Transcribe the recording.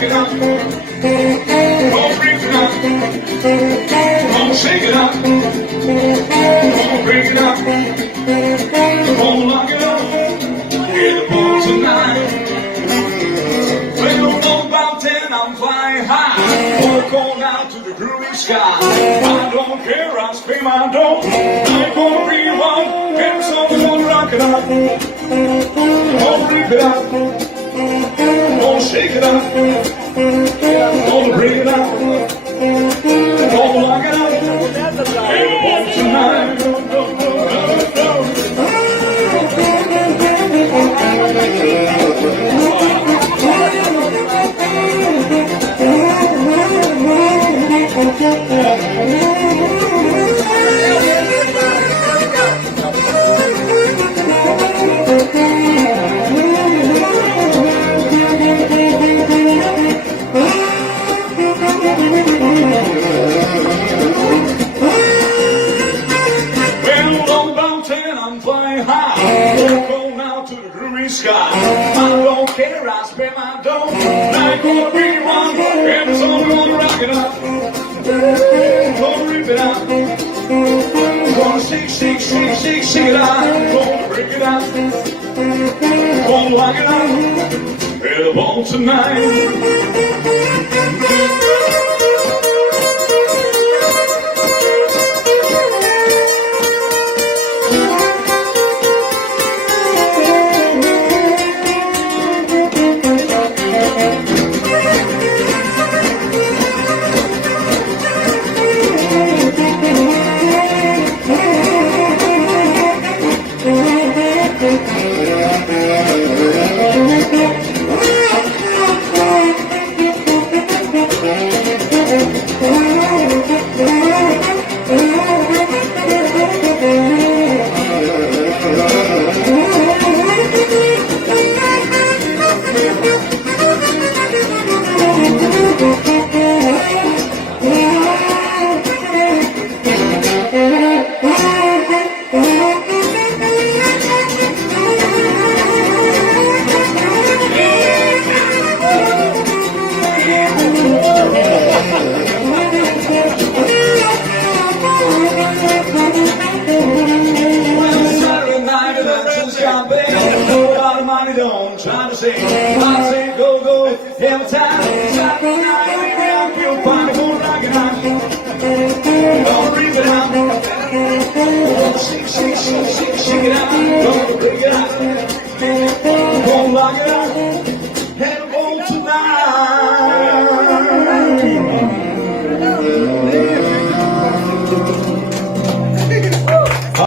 rock it up. Gonna bring it up. Gonna shake it up. Gonna bring it up. Gonna lock it up. Get the ball tonight. Well, about 10, I'm flying high. Walk on out to the groovy sky. I don't care, I scream, I don't. I'm gonna be one. And someone's gonna rock it up. Gonna rip it up. Gonna shake it up. Gonna bring it up. Gonna lock it up. And walk tonight. I'm flying high, go now to the groovy sky. I don't care, I spend my dough. Night gonna be one, and someone gonna rock it up. Gonna rip it out. Gonna shake, shake, shake, shake, shake it out. Gonna break it out. Gonna lock it up. Available tonight.